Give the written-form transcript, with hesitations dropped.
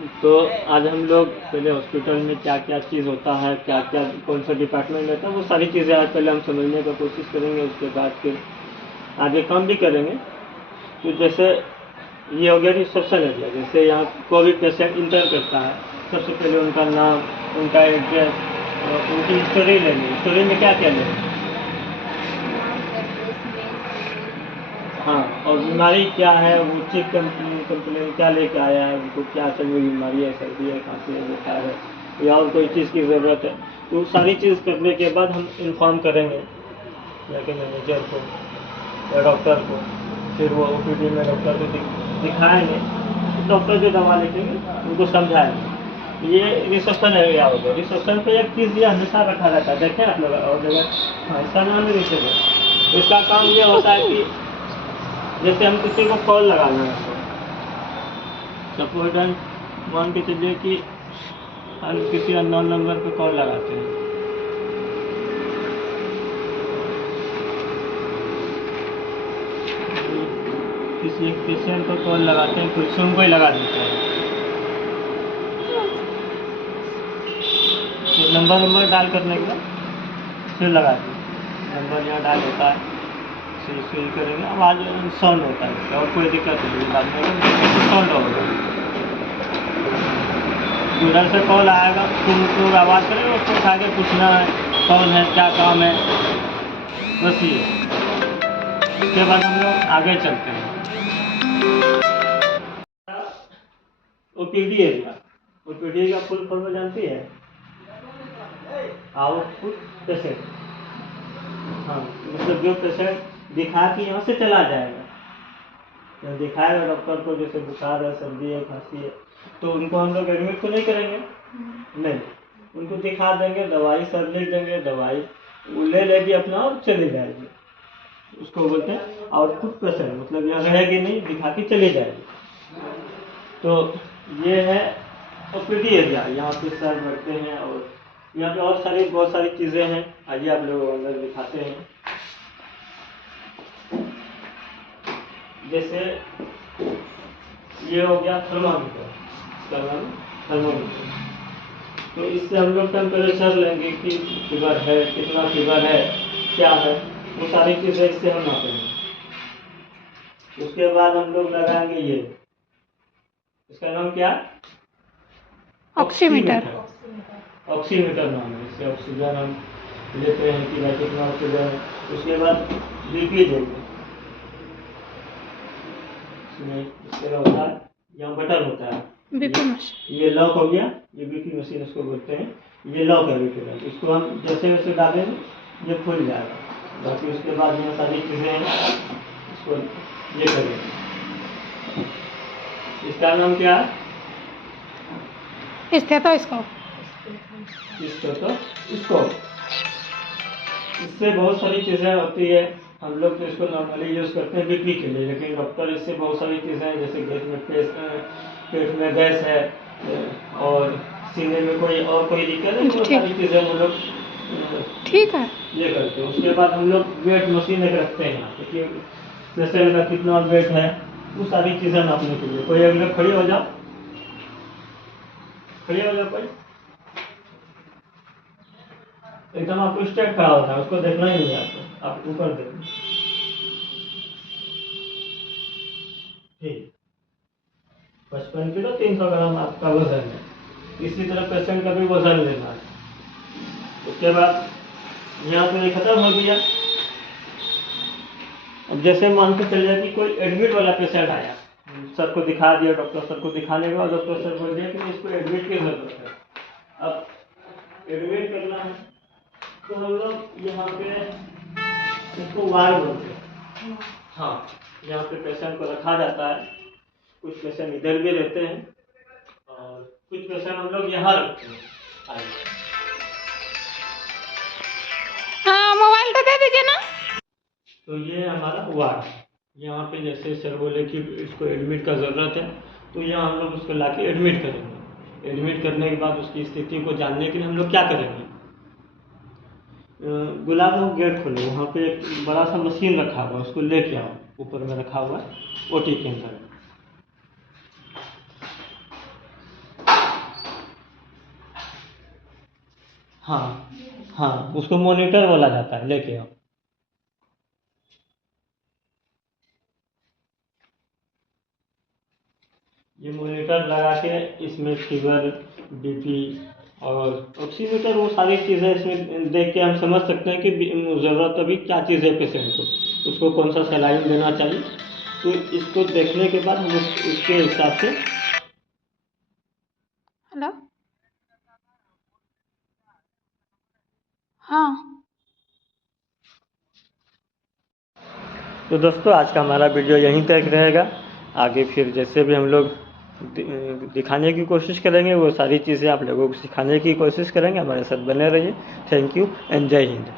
तो आज हम लोग पहले हॉस्पिटल में क्या क्या चीज़ होता है, क्या क्या कौन सा डिपार्टमेंट रहता है, वो सारी चीज़ें आज पहले हम समझने का कोशिश करेंगे। उसके बाद फिर आगे काम भी करेंगे। तो जैसे ये हो गया रिसेप्शन एरिया, जैसे यहाँ कोई भी पेशेंट इंटर करता है, सबसे पहले उनका नाम, उनका एड्रेस, उनकी हिस्टोरी लेंगे। हिस्टोरी में क्या क्या लेंगे? हाँ, और बीमारी क्या है, वो चेक कंप्लेन क्या लेके आया है, उनको क्या चल रही बीमारी है, सर्दी है, खांसी है, बुखार है, या और कोई चीज़ की ज़रूरत है। तो सारी चीज़ करने के बाद हम इन्फॉर्म करेंगे जाके मैनेजर को या डॉक्टर को। फिर वो ओपीडी में डॉक्टर को दिखाएंगे, डॉक्टर जो दवा लिखेंगे उनको समझाएंगे। ये रिसेप्शन एरिया हो गया। रिसेप्शन पे एक चीज़ ये हमेशा रखा रहता है, देखें आप लोग और जगह। हाँ, इसका नाम है रिसेप्शन। इसका काम ये होता है कि जैसे हम किसी को कॉल लगाना है, सपोज मान के चलिए कि हम किसी अननोन नंबर पे कॉल लगाते हैं। किसी एक पेशेंट को कॉल लगाते हैं, कोई सुन को ही लगा देते हैं, तो नंबर डाल करने के बाद फिर लगाते हैं। नंबर यहाँ डाल होता है, फिर करेंगे, आवाज़ साउंड होता है इसका, और कोई दिक्कत नहीं। बाद में साउंड होगा, उधर से कॉल आएगा, तुम आवाज़ करेंगे, उसको उठा के पूछना है कौन है, क्या काम है, बस ये। उसके बाद हम लोग आगे चलते हैं। ओपीडी एरिया, ओपीडी का फुल फॉर्म जानती है? Output patient. हाँ, मतलब जो पेशेंट दिखा के यहाँ से चला जाएगा, जब दिखाएगा डॉक्टर को, जैसे बुखार है, सर्दी है, खांसी है, तो उनको हम लोग एडमिट तो नहीं करेंगे, नहीं, उनको दिखा देंगे, दवाई सब लिख देंगे, दवाई वो ले लेगी अपना और चली जाएगी। उसको बोलते हैं आउटपुट पेशेंट, मतलब यहाँ रहेगी नहीं, दिखा के चली जाएगी। तो ये है ओपीडी एरिया, यहाँ पे सर बैठते हैं, और यहाँ पे और बहुत सारी चीज़ें हैं। आइए आप लोग अंदर दिखाते हैं। जैसे ये हो गया थर्मामीटर, थर्मामीटर। तो इससे हम लोग टेम्परेचर लेंगे कि फीवर है, कितना फीवर है, क्या है, वो सारी चीज़ें इससे हम नापेंगे। उसके बाद हम लोग लगाएंगे ये, इसका नाम क्या? ऑक्सीमीटर। ऑक्सीमीटर नाम है इससे। ऑक्सीजन हम लेते हैं कि कितना ऑक्सीजन है। उसके बाद बीपी देंगे, इसमें होता है, यहाँ बटन होता है, बीपी मशीन। ये लॉक हो गया, ये बीपी मशीन इसको बोलते हैं, ये लॉक है बीपी मशीन। इसको हम जैसे वैसे डालेंगे, ये खुल जाएगा। बाकी उसके बाद यहाँ सारी चीज़ें हैं, इसको ये करेंगे। इसका नाम क्या है? स्टेथोस्कोप। इससे बहुत सारी चीज़ें होती है। हम लोग तो इसको नॉर्मली यूज़ करते हैं बीपी के लिए, लेकिन डॉक्टर इससे बहुत सारी चीज़ें हैं, जैसे पेट में गैस है, और सीने में कोई दिक्कत है, वो सारी चीज़ें हम लोग ठीक है ये करते हैं। उसके बाद हम लोग वेट मशीन एक रखते हैं यहाँ पे कि पेशेंट का कितना वेट है, वो सारी चीज़ें नापने के लिए। कोई अगले खड़ी हो जाओ, कोई एकदम आपको स्ट्रेट खड़ा होता है, उसको देखना ही नहीं आपको, आप ऊपर देखो। ठीक, 55 किलो 300 ग्राम आपका वजन है। इसी तरह पेशेंट का भी वजन लेना है। उसके बाद यहाँ पे ये खत्म हो गया। अब जैसे मान के चलिए कि कोई एडमिट वाला पेशेंट आया, सर को दिखा दिया, डॉक्टर सर को दिखाने के बाद डॉक्टर सर बोल दिया कि इसको एडमिट की जरूरत है। अब एडमिट करना है, तो हम लोग यहाँ पे इसको वार्ड बोलते हैं। हाँ, यहाँ पे पेशेंट को रखा जाता है। कुछ पेशेंट इधर भी रहते हैं, और कुछ पेशेंट हम लोग यहाँ रखते हैं। हाँ, मोबाइल तो दे दीजिए ना। तो ये हमारा वार्ड, यहाँ पे जैसे सर बोले कि इसको एडमिट का ज़रूरत है, तो यहाँ हम लोग उसको लाके एडमिट करेंगे। एडमिट करने के बाद उसकी स्थिति को जानने के लिए हम लोग क्या करेंगे, गुलाब वो गेट खोलो, वहाँ पे एक बड़ा सा मशीन रखा हुआ है, उसको लेके आओ, ऊपर में रखा हुआ है ओटी के अंदर। हाँ हाँ, उसको मॉनिटर बोला जाता है, लेके आओ। ये मॉनिटर लगा के इसमें फीवर, बीपी और ऑक्सीमीटर, वो सारी चीज़ें इसमें देख के हम समझ सकते हैं कि ज़रूरत अभी क्या चीज़ है पेशेंट को, उसको कौन सा सलाइन देना चाहिए। तो इसको देखने के बाद हम उसके हिसाब से। हेलो। हाँ। तो दोस्तों, आज का हमारा वीडियो यहीं तक रहेगा। आगे फिर जैसे भी हम लोग दिखाने की कोशिश करेंगे, वो सारी चीज़ें आप लोगों को सिखाने की कोशिश करेंगे। हमारे साथ बने रहिए। थैंक यू एंड जय हिंद।